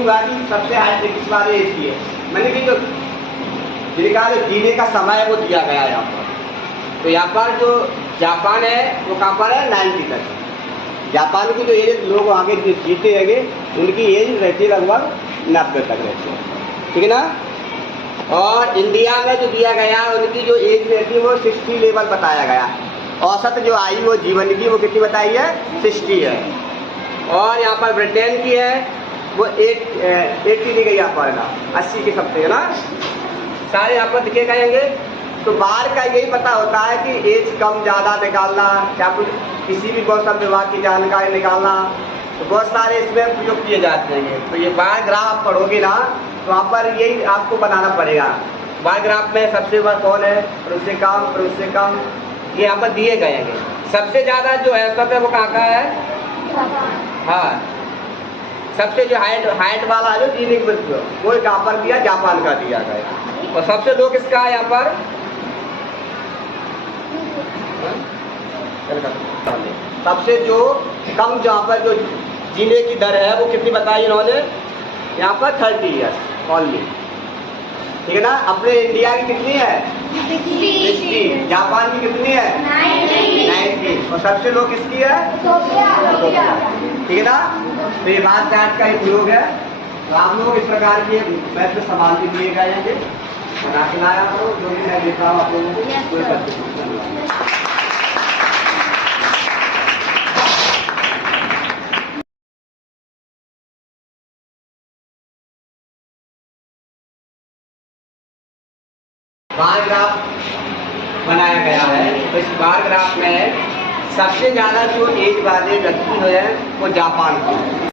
देखूंगा कि सबसे हाई किस वाले एज की है, मैंने कि जो जिनका जो जीने का समय है वो दिया गया है यहाँ पर। तो यहाँ पर जो जापान है वो कहाँ पर है 90 तक। जापान की जो एज लोग आगे जो जीते हैंगे उनकी एज रहती है लगभग 90 तक रहती है, ठीक है ना। और इंडिया में जो दिया गया उनकी जो एज रहती है वो 60 लेवल बताया गया। औसत जो आयु वो जीवन की वो कितनी बताई है 60 है। और यहाँ पर ब्रिटेन की है वो 80 दी गई यहाँ पर ना 80 के सबसे है ना, सारे यहाँ पर दिखे गएंगे। तो बाहर का यही पता होता है कि एज कम ज़्यादा निकालना, क्या कुछ किसी भी मौसम विभाग की जानकारी निकालना, तो बहुत सारे इसमें प्रयोग किए जाते हैं। तो ये बार ग्राफ आप पढ़ोगे ना तो वहाँ पर यही आपको बनाना पड़ेगा। बार ग्राफ में सबसे बड़ा कौन है, फिर उससे कम, ये यहाँ पर दिए गए हैं। सबसे ज़्यादा जो औसत है वो कहाँ का है, हाँ सबसे जो हाइट वाला जो जीने की मृत्यु वो कहाँ पर दिया, जापान का दिया गया। और सबसे लो किसका है यहाँ पर, सबसे जो कम जहाँ पर जो जीने की दर है वो कितनी बताई इन्होंने यहाँ पर 30 ईयर्स ओनली, ठीक है ना। अपने इंडिया की कितनी है 60, जापान की कितनी है 90, और सबसे लो किसकी है, ठीक है ना। तो ये बात आज का एक प्रयोग है। तो आप लोग इस प्रकार के वैसे सवाल भी दिए गए हैं बना के लाया करो, जो भी मैं देता हूँ आप लोगों को कोई करते। बार ग्राफ बनाया गया है। तो इस बार ग्राफ में सबसे ज़्यादा जो एज वाले व्यक्ति हैं वो जापान के